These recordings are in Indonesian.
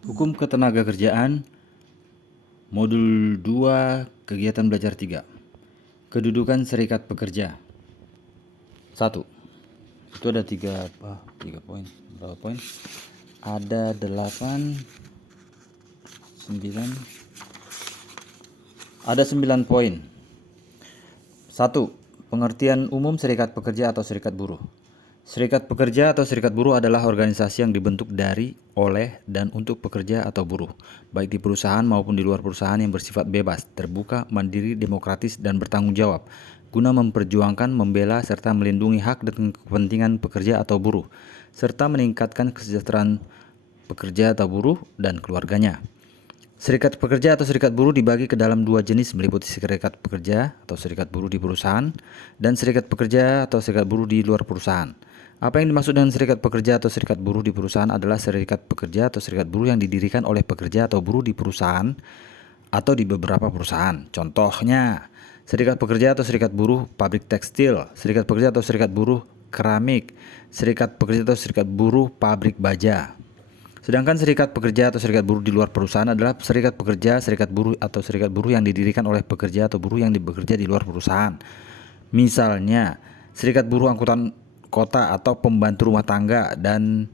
Hukum Ketenagakerjaan Modul 2 Kegiatan Belajar 3. Kedudukan Serikat Pekerja. 1. Itu ada 3 poin. Berapa poin? Ada 8 9 ada 9 poin. 1. Pengertian umum serikat pekerja atau serikat buruh. Serikat pekerja atau serikat buruh adalah organisasi yang dibentuk dari, oleh, dan untuk pekerja atau buruh, baik di perusahaan maupun di luar perusahaan, yang bersifat bebas, terbuka, mandiri, demokratis, dan bertanggung jawab, guna memperjuangkan, membela, serta melindungi hak dan kepentingan pekerja atau buruh, serta meningkatkan kesejahteraan pekerja atau buruh dan keluarganya. Serikat pekerja atau serikat buruh dibagi ke dalam 2 jenis, meliputi serikat pekerja atau serikat buruh di perusahaan dan serikat pekerja atau serikat buruh di luar perusahaan. Apa yang dimaksud dengan serikat pekerja atau serikat buruh di perusahaan adalah serikat pekerja atau serikat buruh yang didirikan oleh pekerja atau buruh di perusahaan atau di beberapa perusahaan. Contohnya, serikat pekerja atau serikat buruh pabrik tekstil, serikat pekerja atau serikat buruh keramik, serikat pekerja atau serikat buruh pabrik baja. Sedangkan serikat pekerja atau serikat buruh di luar perusahaan adalah serikat pekerja, serikat buruh atau serikat buruh yang didirikan oleh pekerja atau buruh yang bekerja di luar perusahaan. Misalnya, serikat buruh angkutan kota atau pembantu rumah tangga dan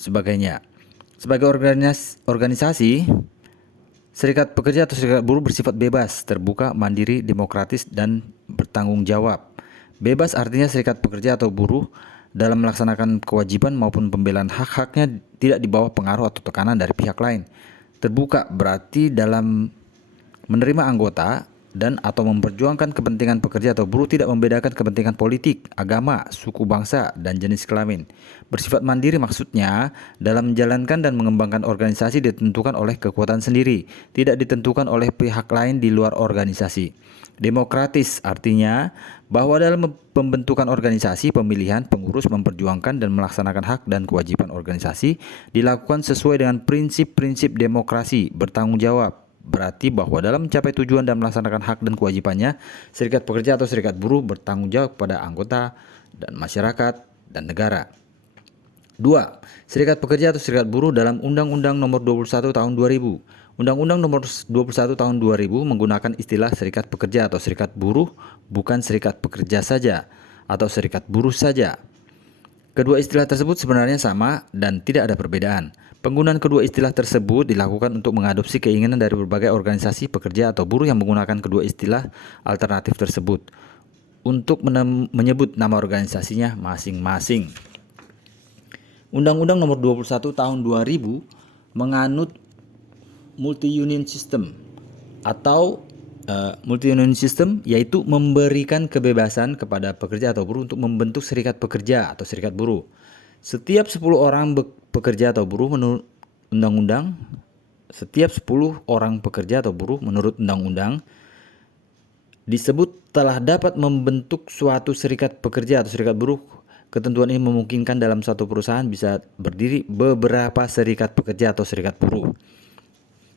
sebagainya. Sebagai organisasi, serikat pekerja atau serikat buruh bersifat bebas, terbuka, mandiri, demokratis, dan bertanggung jawab. Bebas artinya serikat pekerja atau buruh dalam melaksanakan kewajiban maupun pembelaan hak-haknya tidak di bawah pengaruh atau tekanan dari pihak lain. Terbuka berarti dalam menerima anggota dan atau memperjuangkan kepentingan pekerja atau buruh, tidak membedakan kepentingan politik, agama, suku bangsa, dan jenis kelamin. Bersifat mandiri maksudnya dalam menjalankan dan mengembangkan organisasi ditentukan oleh kekuatan sendiri, tidak ditentukan oleh pihak lain di luar organisasi. Demokratis artinya bahwa dalam pembentukan organisasi, pemilihan pengurus, memperjuangkan dan melaksanakan hak dan kewajiban organisasi dilakukan sesuai dengan prinsip-prinsip demokrasi. Bertanggung jawab berarti bahwa dalam mencapai tujuan dan melaksanakan hak dan kewajibannya, serikat pekerja atau serikat buruh bertanggung jawab kepada anggota dan masyarakat dan negara. 2. Serikat pekerja atau serikat buruh dalam Undang-Undang Nomor 21 Tahun 2000. Undang-Undang Nomor 21 Tahun 2000 menggunakan istilah serikat pekerja atau serikat buruh, bukan serikat pekerja saja atau serikat buruh saja. Kedua istilah tersebut sebenarnya sama dan tidak ada perbedaan. Penggunaan kedua istilah tersebut dilakukan untuk mengadopsi keinginan dari berbagai organisasi pekerja atau buruh yang menggunakan kedua istilah alternatif tersebut untuk menyebut nama organisasinya masing-masing. Undang-Undang Nomor 21 Tahun 2000 menganut multi-union system atau multi-union system, yaitu memberikan kebebasan kepada pekerja atau buruh untuk membentuk serikat pekerja atau serikat buruh. Setiap 10 orang pekerja atau buruh menurut undang-undang, setiap 10 orang pekerja atau buruh menurut undang-undang disebut telah dapat membentuk suatu serikat pekerja atau serikat buruh. Ketentuan ini memungkinkan dalam satu perusahaan bisa berdiri beberapa serikat pekerja atau serikat buruh.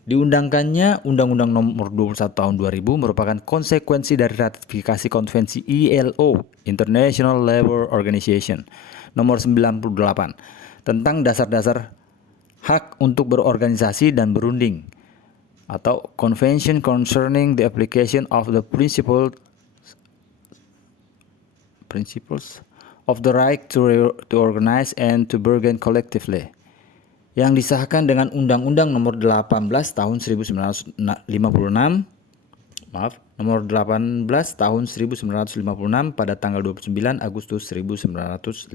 Diundangkannya Undang-Undang Nomor 21 Tahun 2000 merupakan konsekuensi dari ratifikasi Konvensi ILO, International Labour Organization, Nomor 98 tentang dasar-dasar hak untuk berorganisasi dan berunding, atau Convention Concerning the Application of the Principles of the Right to Organize and to Bargain Collectively, yang disahkan dengan Undang-Undang Nomor 18 Tahun 1956, Nomor 18 Tahun 1956 pada tanggal 29 Agustus 1956,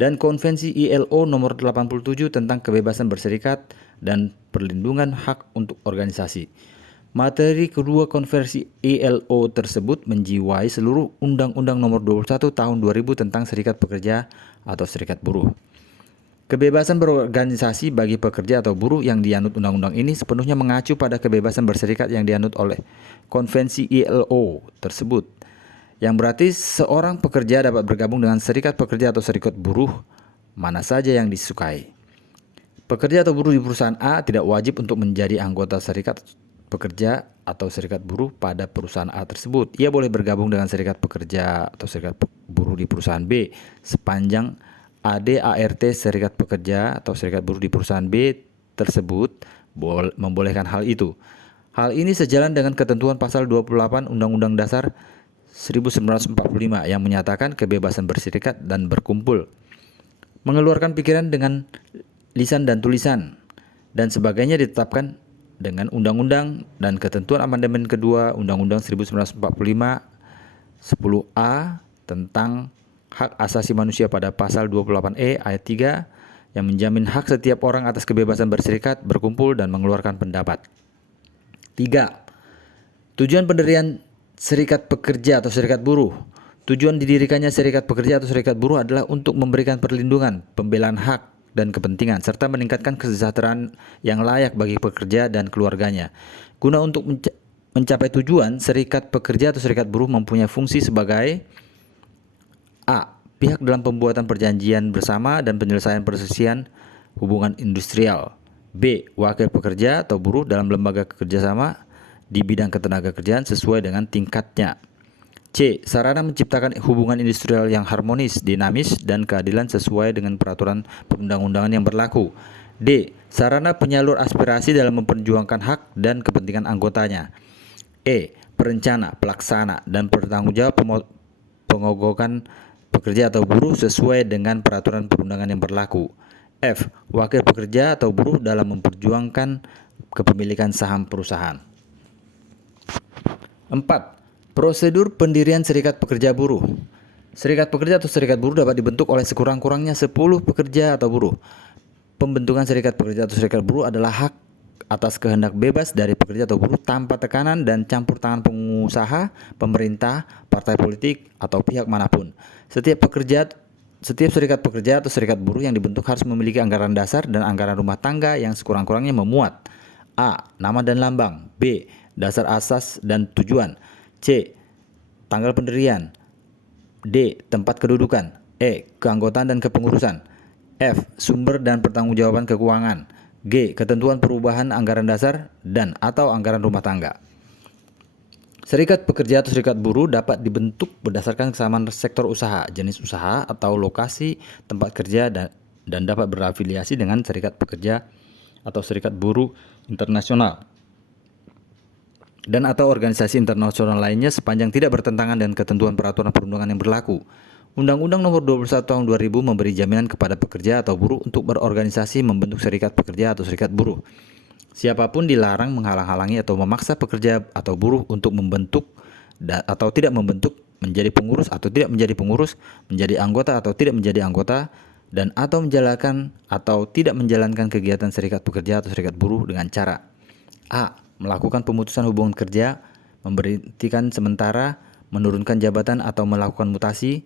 dan Konvensi ILO Nomor 87 tentang kebebasan berserikat dan perlindungan hak untuk organisasi. Materi kedua konvensi ILO tersebut menjiwai seluruh Undang-Undang Nomor 21 Tahun 2000 tentang serikat pekerja atau serikat buruh. Kebebasan berorganisasi bagi pekerja atau buruh yang dianut undang-undang ini sepenuhnya mengacu pada kebebasan berserikat yang dianut oleh Konvensi ILO tersebut, yang berarti seorang pekerja dapat bergabung dengan serikat pekerja atau serikat buruh mana saja yang disukai. Pekerja atau buruh di perusahaan A tidak wajib untuk menjadi anggota serikat pekerja atau serikat buruh pada perusahaan A tersebut. Ia boleh bergabung dengan serikat pekerja atau serikat buruh di perusahaan B sepanjang ADART serikat pekerja atau serikat buruh di perusahaan B tersebut membolehkan hal itu. Hal ini sejalan dengan ketentuan pasal 28 Undang-Undang Dasar 1945 yang menyatakan kebebasan berserikat dan berkumpul, mengeluarkan pikiran dengan lisan dan tulisan, dan sebagainya ditetapkan dengan undang-undang dan ketentuan amandemen kedua Undang-Undang 1945 10A tentang hak asasi manusia pada pasal 28E ayat 3 yang menjamin hak setiap orang atas kebebasan berserikat, berkumpul, dan mengeluarkan pendapat. 3. Tujuan pendirian serikat pekerja atau serikat buruh. Tujuan didirikannya serikat pekerja atau serikat buruh adalah untuk memberikan perlindungan, pembelaan hak dan kepentingan, serta meningkatkan kesejahteraan yang layak bagi pekerja dan keluarganya. Guna untuk mencapai tujuan, serikat pekerja atau serikat buruh mempunyai fungsi sebagai A. Pihak dalam pembuatan perjanjian bersama dan penyelesaian perselisihan hubungan industrial. B. Wakil pekerja atau buruh dalam lembaga kerjasama di bidang ketenagakerjaan sesuai dengan tingkatnya. C. Sarana menciptakan hubungan industrial yang harmonis, dinamis, dan keadilan sesuai dengan peraturan perundang-undangan yang berlaku. D. Sarana penyalur aspirasi dalam memperjuangkan hak dan kepentingan anggotanya. E. Perencana, pelaksana, dan bertanggung jawab pengogokan pekerja atau buruh sesuai dengan peraturan perundangan yang berlaku. F. Wakil pekerja atau buruh dalam memperjuangkan kepemilikan saham perusahaan. 4. Prosedur pendirian serikat pekerja buruh. Serikat pekerja atau serikat buruh dapat dibentuk oleh sekurang-kurangnya 10 pekerja atau buruh. Pembentukan serikat pekerja atau serikat buruh adalah hak atas kehendak bebas dari pekerja atau buruh tanpa tekanan dan campur tangan pengusaha, pemerintah, partai politik, atau pihak manapun. Setiap serikat pekerja atau serikat buruh yang dibentuk harus memiliki anggaran dasar dan anggaran rumah tangga yang sekurang-kurangnya memuat A. Nama dan lambang. B. Dasar asas dan tujuan. C. Tanggal pendirian. D. Tempat kedudukan. E. Keanggotaan dan kepengurusan. F. Sumber dan pertanggungjawaban keuangan. G. Ketentuan perubahan anggaran dasar dan atau anggaran rumah tangga. Serikat pekerja atau serikat buruh dapat dibentuk berdasarkan kesamaan sektor usaha, jenis usaha, atau lokasi tempat kerja dan dapat berafiliasi dengan serikat pekerja atau serikat buruh internasional dan atau organisasi internasional lainnya sepanjang tidak bertentangan dengan ketentuan peraturan perundangan yang berlaku. Undang-Undang Nomor 21 Tahun 2000 memberi jaminan kepada pekerja atau buruh untuk berorganisasi membentuk serikat pekerja atau serikat buruh. Siapapun dilarang menghalang-halangi atau memaksa pekerja atau buruh untuk membentuk atau tidak membentuk, menjadi pengurus atau tidak menjadi pengurus, menjadi anggota atau tidak menjadi anggota, dan atau menjalankan atau tidak menjalankan kegiatan serikat pekerja atau serikat buruh dengan cara A. Melakukan pemutusan hubungan kerja, memberhentikan sementara, menurunkan jabatan atau melakukan mutasi.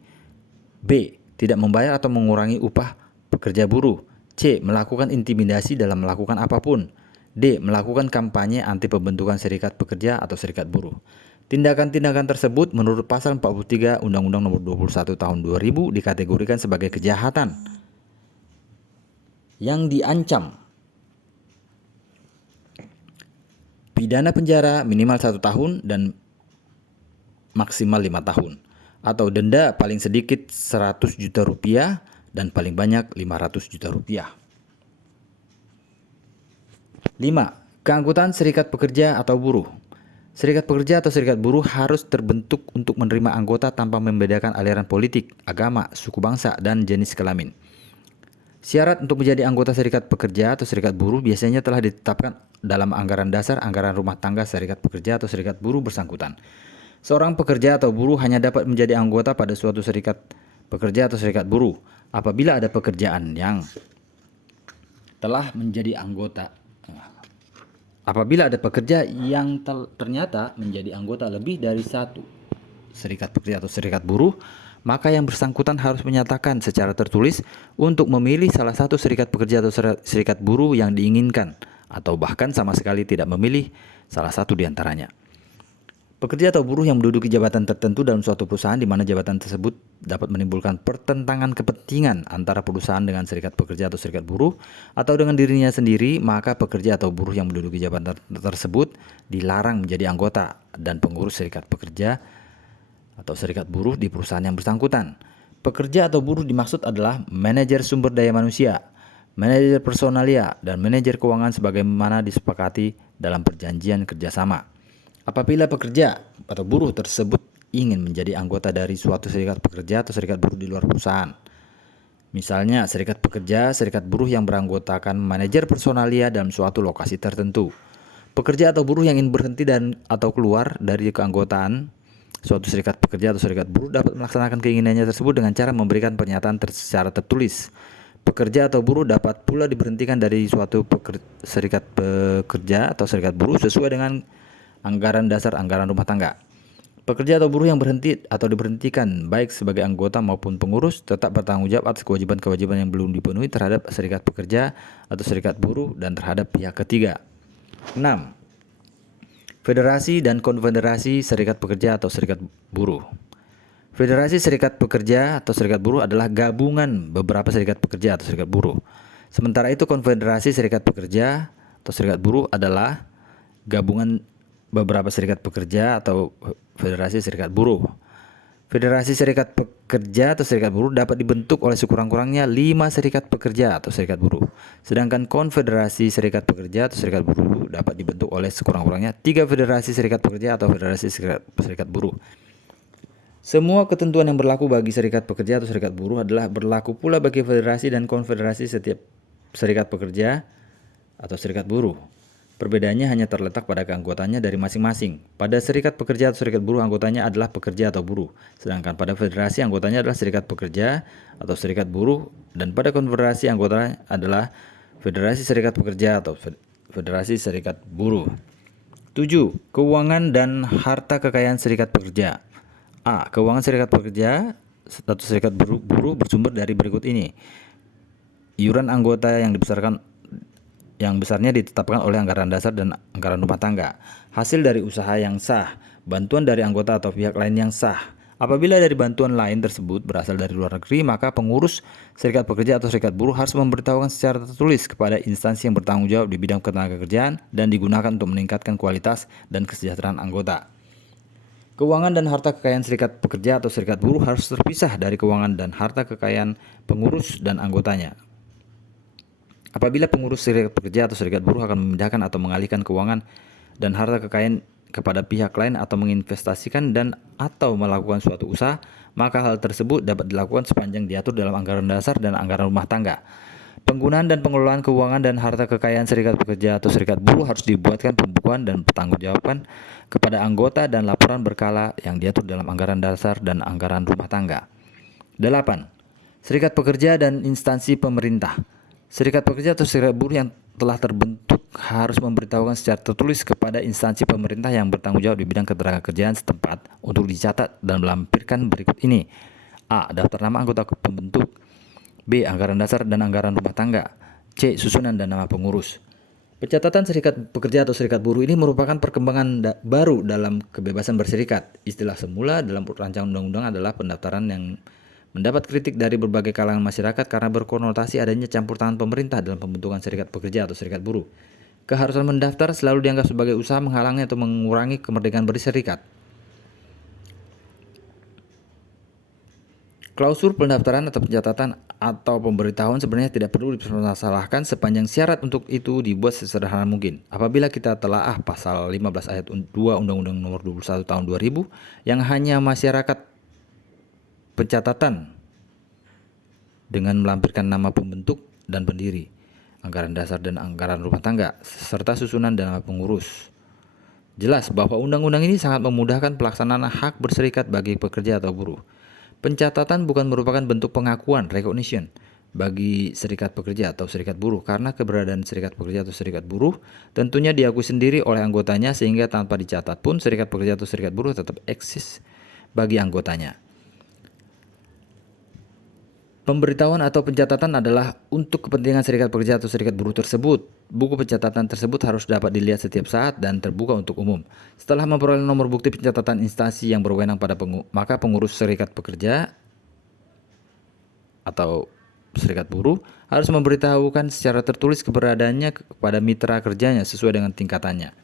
B. Tidak membayar atau mengurangi upah pekerja buruh. C. Melakukan intimidasi dalam melakukan apapun. D. Melakukan kampanye anti pembentukan serikat pekerja atau serikat buruh. Tindakan-tindakan tersebut menurut pasal 43 Undang-Undang Nomor 21 Tahun 2000 dikategorikan sebagai kejahatan yang diancam pidana penjara minimal 1 tahun dan maksimal 5 tahun atau denda paling sedikit 100 juta rupiah dan paling banyak 500 juta rupiah. 5. Keanggotaan serikat pekerja atau buruh. Serikat pekerja atau serikat buruh harus terbentuk untuk menerima anggota tanpa membedakan aliran politik, agama, suku bangsa, dan jenis kelamin. Syarat untuk menjadi anggota serikat pekerja atau serikat buruh biasanya telah ditetapkan dalam anggaran dasar anggaran rumah tangga serikat pekerja atau serikat buruh bersangkutan. Seorang pekerja atau buruh hanya dapat menjadi anggota pada suatu serikat pekerja atau serikat buruh apabila ada pekerjaan yang telah menjadi anggota. Apabila ada pekerja yang ternyata menjadi anggota lebih dari satu serikat pekerja atau serikat buruh, maka yang bersangkutan harus menyatakan secara tertulis untuk memilih salah satu serikat pekerja atau serikat buruh yang diinginkan, atau bahkan sama sekali tidak memilih salah satu di antaranya. Pekerja atau buruh yang menduduki jabatan tertentu dalam suatu perusahaan di mana jabatan tersebut dapat menimbulkan pertentangan kepentingan antara perusahaan dengan serikat pekerja atau serikat buruh atau dengan dirinya sendiri, maka pekerja atau buruh yang menduduki jabatan tersebut dilarang menjadi anggota dan pengurus serikat pekerja atau serikat buruh di perusahaan yang bersangkutan. Pekerja atau buruh dimaksud adalah manajer sumber daya manusia, manajer personalia, dan manajer keuangan sebagaimana disepakati dalam perjanjian kerjasama. Apabila pekerja atau buruh tersebut ingin menjadi anggota dari suatu serikat pekerja atau serikat buruh di luar perusahaan, misalnya serikat pekerja, serikat buruh yang beranggotakan manajer personalia dalam suatu lokasi tertentu. Pekerja atau buruh yang ingin berhenti dan atau keluar dari keanggotaan suatu serikat pekerja atau serikat buruh dapat melaksanakan keinginannya tersebut dengan cara memberikan pernyataan secara tertulis. Pekerja atau buruh dapat pula diberhentikan dari suatu serikat pekerja atau serikat buruh sesuai dengan anggaran dasar anggaran rumah tangga. Pekerja atau buruh yang berhenti atau diberhentikan baik sebagai anggota maupun pengurus tetap bertanggung jawab atas kewajiban-kewajiban yang belum dipenuhi terhadap serikat pekerja atau serikat buruh dan terhadap pihak ketiga. 6. Federasi dan konfederasi serikat pekerja atau serikat buruh. Federasi serikat pekerja atau serikat buruh adalah gabungan beberapa serikat pekerja atau serikat buruh. Sementara itu konfederasi serikat pekerja atau serikat buruh adalah gabungan beberapa serikat pekerja atau federasi serikat buruh. Federasi serikat pekerja atau serikat buruh dapat dibentuk oleh sekurang-kurangnya 5 serikat pekerja atau serikat buruh. Sedangkan konfederasi serikat pekerja atau serikat buruh dapat dibentuk oleh sekurang-kurangnya 3 federasi serikat pekerja atau federasi serikat buruh. Semua ketentuan yang berlaku bagi serikat pekerja atau serikat buruh adalah berlaku pula bagi federasi dan konfederasi setiap serikat pekerja atau serikat buruh. Perbedaannya hanya terletak pada keanggotaannya dari masing-masing. Pada serikat pekerja atau serikat buruh anggotanya adalah pekerja atau buruh, sedangkan pada federasi anggotanya adalah serikat pekerja atau serikat buruh, dan pada konfederasi anggotanya adalah federasi serikat pekerja atau federasi serikat buruh. 7. Keuangan dan harta kekayaan serikat pekerja. A. Keuangan serikat pekerja atau serikat buruh bersumber dari berikut ini. Iuran anggota yang besarnya ditetapkan oleh anggaran dasar dan anggaran rumah tangga. Hasil dari usaha yang sah, bantuan dari anggota atau pihak lain yang sah. Apabila dari bantuan lain tersebut berasal dari luar negeri, maka pengurus serikat pekerja atau serikat buruh harus memberitahukan secara tertulis kepada instansi yang bertanggung jawab di bidang ketenagakerjaan dan digunakan untuk meningkatkan kualitas dan kesejahteraan anggota. Keuangan dan harta kekayaan serikat pekerja atau serikat buruh harus terpisah dari keuangan dan harta kekayaan pengurus dan anggotanya. Apabila pengurus serikat pekerja atau serikat buruh akan memindahkan atau mengalihkan keuangan dan harta kekayaan kepada pihak lain atau menginvestasikan dan atau melakukan suatu usaha, maka hal tersebut dapat dilakukan sepanjang diatur dalam anggaran dasar dan anggaran rumah tangga. Penggunaan dan pengelolaan keuangan dan harta kekayaan serikat pekerja atau serikat buruh harus dibuatkan pembukuan dan pertanggungjawaban kepada anggota dan laporan berkala yang diatur dalam anggaran dasar dan anggaran rumah tangga. 8. Serikat pekerja dan instansi pemerintah. Serikat pekerja atau serikat buruh yang telah terbentuk harus memberitahukan secara tertulis kepada instansi pemerintah yang bertanggung jawab di bidang ketenagakerjaan setempat untuk dicatat dan melampirkan berikut ini. A. Daftar nama anggota pembentuk. B. Anggaran dasar dan anggaran rumah tangga. C. Susunan dan nama pengurus. Pencatatan serikat pekerja atau serikat buruh ini merupakan perkembangan baru dalam kebebasan berserikat. Istilah semula dalam rancangan undang-undang adalah pendaftaran yang mendapat kritik dari berbagai kalangan masyarakat karena berkonotasi adanya campur tangan pemerintah dalam pembentukan serikat pekerja atau serikat buruh. Keharusan mendaftar selalu dianggap sebagai usaha menghalangi atau mengurangi kemerdekaan berserikat. Klausul pendaftaran atau pencatatan atau pemberitahuan sebenarnya tidak perlu dipermasalahkan sepanjang syarat untuk itu dibuat sesederhana mungkin. Apabila kita telaah pasal 15 ayat 2 Undang-Undang Nomor 21 Tahun 2000 yang hanya masyarakat pencatatan dengan melampirkan nama pembentuk dan pendiri, anggaran dasar dan anggaran rumah tangga, serta susunan dan nama pengurus. Jelas bahwa undang-undang ini sangat memudahkan pelaksanaan hak berserikat bagi pekerja atau buruh. Pencatatan bukan merupakan bentuk pengakuan recognition bagi serikat pekerja atau serikat buruh karena keberadaan serikat pekerja atau serikat buruh tentunya diakui sendiri oleh anggotanya sehingga tanpa dicatat pun serikat pekerja atau serikat buruh tetap eksis bagi anggotanya. Pemberitahuan atau pencatatan adalah untuk kepentingan serikat pekerja atau serikat buruh tersebut. Buku pencatatan tersebut harus dapat dilihat setiap saat dan terbuka untuk umum. Setelah memperoleh nomor bukti pencatatan instansi yang berwenang maka pengurus serikat pekerja atau serikat buruh harus memberitahukan secara tertulis keberadaannya kepada mitra kerjanya sesuai dengan tingkatannya.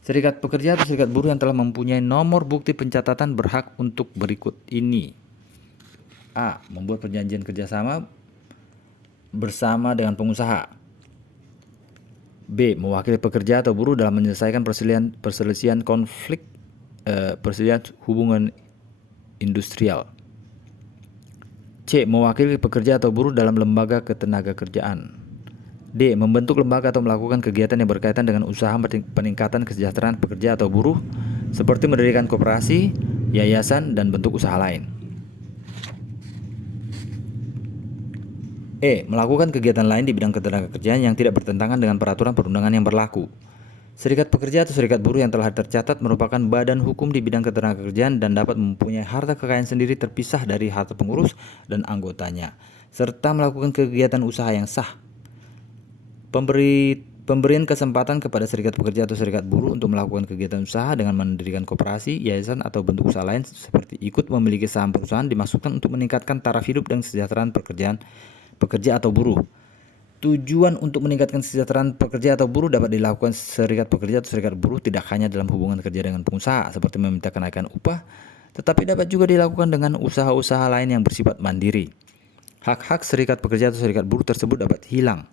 Serikat pekerja atau serikat buruh yang telah mempunyai nomor bukti pencatatan berhak untuk berikut ini. A. Membuat perjanjian kerjasama bersama dengan pengusaha. B. Mewakili pekerja atau buruh dalam menyelesaikan perselisihan hubungan industrial. C. Mewakili pekerja atau buruh dalam lembaga ketenagakerjaan. D. Membentuk lembaga atau melakukan kegiatan yang berkaitan dengan usaha peningkatan kesejahteraan pekerja atau buruh, seperti mendirikan koperasi, yayasan, dan bentuk usaha lain. E. Melakukan kegiatan lain di bidang ketenagakerjaan yang tidak bertentangan dengan peraturan perundangan yang berlaku. Serikat pekerja atau serikat buruh yang telah tercatat merupakan badan hukum di bidang ketenagakerjaan dan dapat mempunyai harta kekayaan sendiri terpisah dari harta pengurus dan anggotanya, serta melakukan kegiatan usaha yang sah. Pemberian kesempatan kepada serikat pekerja atau serikat buruh untuk melakukan kegiatan usaha dengan mendirikan koperasi, yayasan, atau bentuk usaha lain seperti ikut memiliki saham perusahaan dimaksudkan untuk meningkatkan taraf hidup dan kesejahteraan pekerja atau buruh. Tujuan untuk meningkatkan kesejahteraan pekerja atau buruh dapat dilakukan serikat pekerja atau serikat buruh tidak hanya dalam hubungan kerja dengan pengusaha seperti meminta kenaikan upah, tetapi dapat juga dilakukan dengan usaha-usaha lain yang bersifat mandiri. Hak-hak serikat pekerja atau serikat buruh tersebut dapat hilang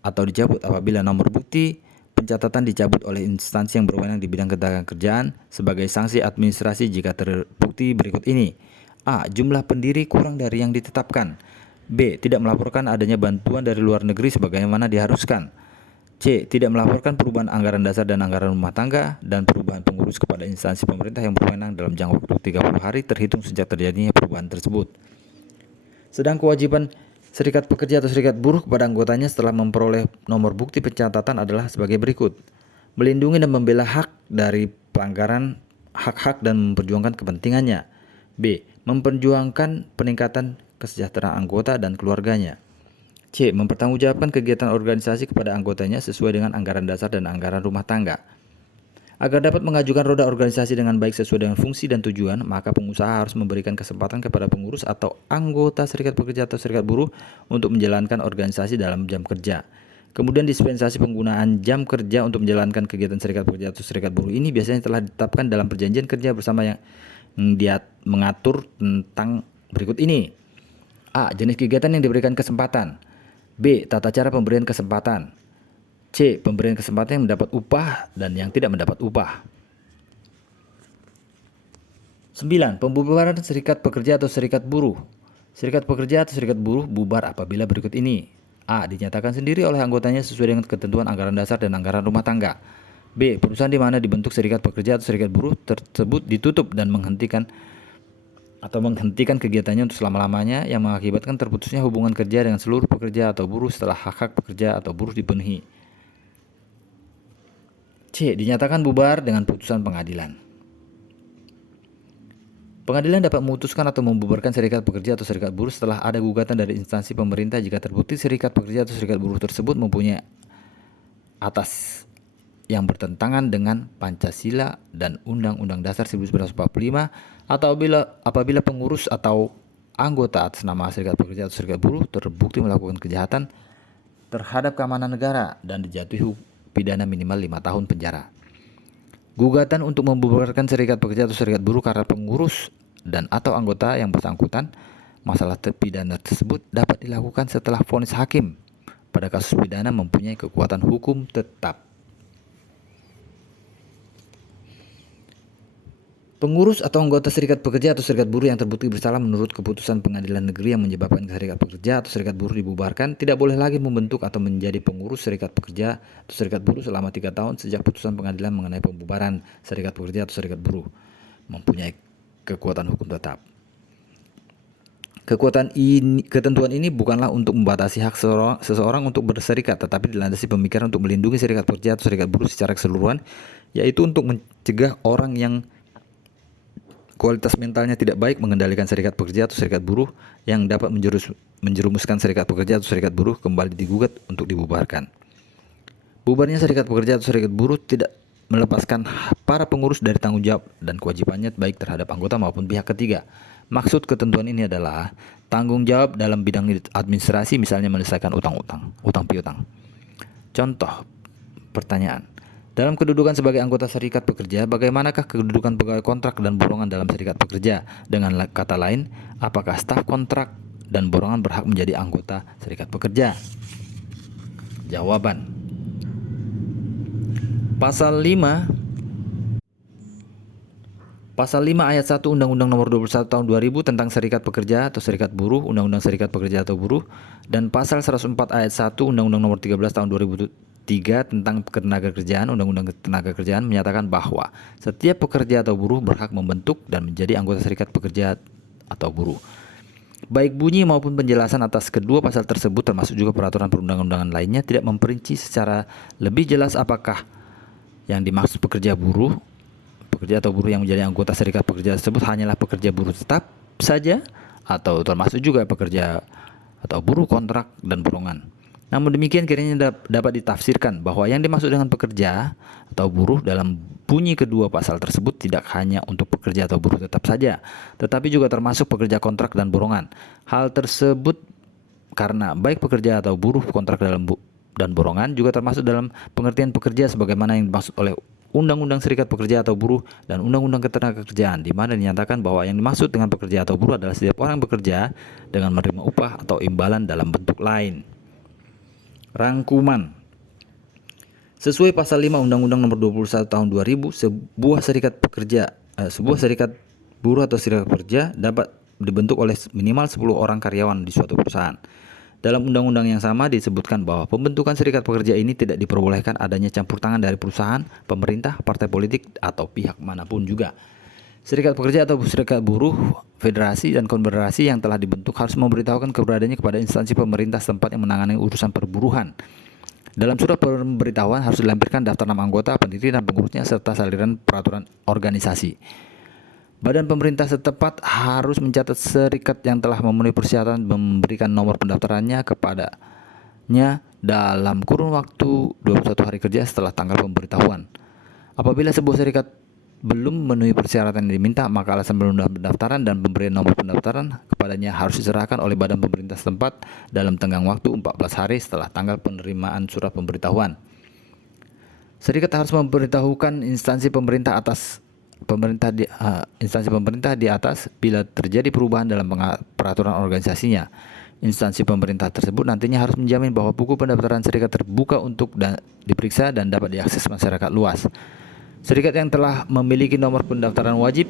atau dicabut apabila nomor bukti pencatatan dicabut oleh instansi yang berwenang di bidang ketenagakerjaan sebagai sanksi administrasi jika terbukti berikut ini. A. Jumlah pendiri kurang dari yang ditetapkan. B. Tidak melaporkan adanya bantuan dari luar negeri sebagaimana diharuskan. C. Tidak melaporkan perubahan anggaran dasar dan anggaran rumah tangga dan perubahan pengurus kepada instansi pemerintah yang berwenang dalam jangka waktu 30 hari terhitung sejak terjadinya perubahan tersebut. Sedang kewajiban serikat pekerja atau serikat buruh kepada anggotanya setelah memperoleh nomor bukti pencatatan adalah sebagai berikut. Melindungi dan membela hak dari pelanggaran hak-hak dan memperjuangkan kepentingannya. B. Memperjuangkan peningkatan kesejahteraan anggota dan keluarganya. C. Mempertanggungjawabkan kegiatan organisasi kepada anggotanya sesuai dengan anggaran dasar dan anggaran rumah tangga. Agar dapat mengajukan roda organisasi dengan baik sesuai dengan fungsi dan tujuan, maka pengusaha harus memberikan kesempatan kepada pengurus atau anggota serikat pekerja atau serikat buruh untuk menjalankan organisasi dalam jam kerja. Kemudian dispensasi penggunaan jam kerja untuk menjalankan kegiatan serikat pekerja atau serikat buruh ini biasanya telah ditetapkan dalam perjanjian kerja bersama yang mengatur tentang berikut ini. A. Jenis kegiatan yang diberikan kesempatan. B. Tata cara pemberian kesempatan. C. Pemberian kesempatan yang mendapat upah dan yang tidak mendapat upah. 9. Pembubaran serikat pekerja atau serikat buruh. Serikat pekerja atau serikat buruh bubar apabila berikut ini. A. Dinyatakan sendiri oleh anggotanya sesuai dengan ketentuan anggaran dasar dan anggaran rumah tangga. B. Perusahaan di mana dibentuk serikat pekerja atau serikat buruh tersebut ditutup dan menghentikan kegiatannya untuk selama-lamanya yang mengakibatkan terputusnya hubungan kerja dengan seluruh pekerja atau buruh setelah hak-hak pekerja atau buruh dipenuhi. C. Dinyatakan bubar dengan putusan pengadilan. Pengadilan dapat memutuskan atau membubarkan serikat pekerja atau serikat buruh setelah ada gugatan dari instansi pemerintah jika terbukti serikat pekerja atau serikat buruh tersebut mempunyai atas yang bertentangan dengan Pancasila dan Undang-Undang Dasar 1945 atau apabila pengurus atau anggota atas nama serikat pekerja atau serikat buruh terbukti melakukan kejahatan terhadap keamanan negara dan dijatuhi pidana minimal 5 tahun penjara. Gugatan untuk membubarkan serikat pekerja atau serikat buruh karena pengurus dan atau anggota yang bersangkutan masalah pidana tersebut dapat dilakukan setelah vonis hakim pada kasus pidana mempunyai kekuatan hukum tetap. Pengurus atau anggota serikat pekerja atau serikat buruh yang terbukti bersalah menurut keputusan pengadilan negeri yang menyebabkan serikat pekerja atau serikat buruh dibubarkan tidak boleh lagi membentuk atau menjadi pengurus serikat pekerja atau serikat buruh selama 3 tahun sejak putusan pengadilan mengenai pembubaran serikat pekerja atau serikat buruh mempunyai kekuatan hukum tetap. Ketentuan ini bukanlah untuk membatasi hak seseorang untuk berserikat, tetapi dilandasi pemikiran untuk melindungi serikat pekerja atau serikat buruh secara keseluruhan, yaitu untuk mencegah orang yang kualitas mentalnya tidak baik mengendalikan serikat pekerja atau serikat buruh yang dapat menjerumuskan serikat pekerja atau serikat buruh kembali digugat untuk dibubarkan. Bubarnya serikat pekerja atau serikat buruh tidak melepaskan para pengurus dari tanggung jawab dan kewajibannya baik terhadap anggota maupun pihak ketiga. Maksud ketentuan ini adalah tanggung jawab dalam bidang administrasi, misalnya menyelesaikan utang piutang. Contoh pertanyaan. Dalam kedudukan sebagai anggota serikat pekerja, bagaimanakah kedudukan pegawai kontrak dan burongan dalam serikat pekerja? Dengan kata lain, apakah staf kontrak dan borongan berhak menjadi anggota serikat pekerja? Jawaban. Pasal 5 ayat 1 Undang-Undang Nomor 21 Tahun 2000 tentang Serikat Pekerja atau Serikat Buruh, Undang-Undang Serikat Pekerja atau Buruh, dan Pasal 104 ayat 1 Undang-Undang Nomor 13 Tahun 2003 tentang Ketenagakerjaan, Undang-Undang Ketenagakerjaan menyatakan bahwa setiap pekerja atau buruh berhak membentuk dan menjadi anggota serikat pekerja atau buruh. Baik bunyi maupun penjelasan atas kedua pasal tersebut termasuk juga peraturan perundang-undangan lainnya tidak memperinci secara lebih jelas apakah yang dimaksud pekerja atau buruh yang menjadi anggota serikat pekerja tersebut hanyalah pekerja buruh tetap saja atau termasuk juga pekerja atau buruh kontrak dan borongan. Namun demikian kiranya dapat ditafsirkan bahwa yang dimaksud dengan pekerja atau buruh dalam bunyi kedua pasal tersebut tidak hanya untuk pekerja atau buruh tetap saja, tetapi juga termasuk pekerja kontrak dan borongan. Hal tersebut karena baik pekerja atau buruh kontrak dan borongan juga termasuk dalam pengertian pekerja sebagaimana yang dimaksud oleh Undang-Undang Serikat Pekerja atau Buruh dan Undang-Undang Ketenagakerjaan, di mana dinyatakan bahwa yang dimaksud dengan pekerja atau buruh adalah setiap orang bekerja dengan menerima upah atau imbalan dalam bentuk lain. Rangkuman. Sesuai pasal 5 Undang-Undang Nomor 21 Tahun 2000, sebuah serikat buruh atau serikat pekerja dapat dibentuk oleh minimal 10 orang karyawan di suatu perusahaan. Dalam undang-undang yang sama disebutkan bahwa pembentukan serikat pekerja ini tidak diperbolehkan adanya campur tangan dari perusahaan, pemerintah, partai politik, atau pihak manapun juga. Serikat pekerja atau serikat buruh, federasi, dan konfederasi yang telah dibentuk harus memberitahukan keberadaannya kepada instansi pemerintah setempat yang menangani urusan perburuhan. Dalam surat pemberitahuan harus dilampirkan daftar nama anggota, pendiri, dan pengurusnya serta saliran peraturan organisasi. Badan pemerintah setempat harus mencatat serikat yang telah memenuhi persyaratan memberikan nomor pendaftarannya kepadanya dalam kurun waktu 21 hari kerja setelah tanggal pemberitahuan. Apabila sebuah serikat belum memenuhi persyaratan yang diminta, maka alasan penundaan pendaftaran dan pemberian nomor pendaftaran kepadanya harus diserahkan oleh badan pemerintah setempat dalam tenggang waktu 14 hari setelah tanggal penerimaan surat pemberitahuan. Serikat harus memberitahukan instansi pemerintah di atas bila terjadi perubahan dalam peraturan organisasinya. Instansi pemerintah tersebut nantinya harus menjamin bahwa buku pendaftaran serikat terbuka untuk diperiksa dan dapat diakses masyarakat luas. Serikat yang telah memiliki nomor pendaftaran wajib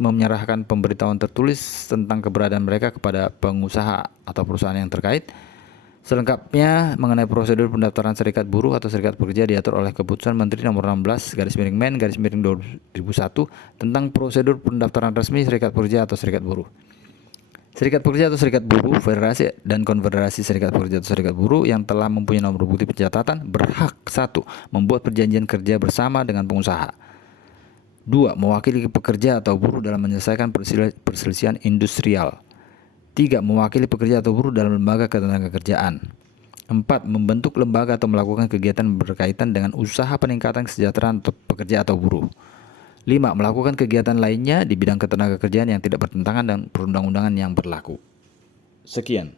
menyerahkan pemberitahuan tertulis tentang keberadaan mereka kepada pengusaha atau perusahaan yang terkait. Selengkapnya mengenai prosedur pendaftaran serikat buruh atau serikat pekerja diatur oleh Keputusan Menteri Nomor 16/Men/2001 tentang prosedur pendaftaran resmi serikat pekerja atau serikat buruh. Serikat pekerja atau serikat buruh, federasi dan konfederasi serikat pekerja atau serikat buruh yang telah mempunyai nomor bukti pencatatan berhak 1. Membuat perjanjian kerja bersama dengan pengusaha. 2. Mewakili pekerja atau buruh dalam menyelesaikan perselisihan industrial. 3. Mewakili pekerja atau buruh dalam lembaga ketenagakerjaan. 4. Membentuk lembaga atau melakukan kegiatan berkaitan dengan usaha peningkatan kesejahteraan untuk pekerja atau buruh. 5. Melakukan kegiatan lainnya di bidang ketenagakerjaan yang tidak bertentangan dengan perundang-undangan yang berlaku. Sekian.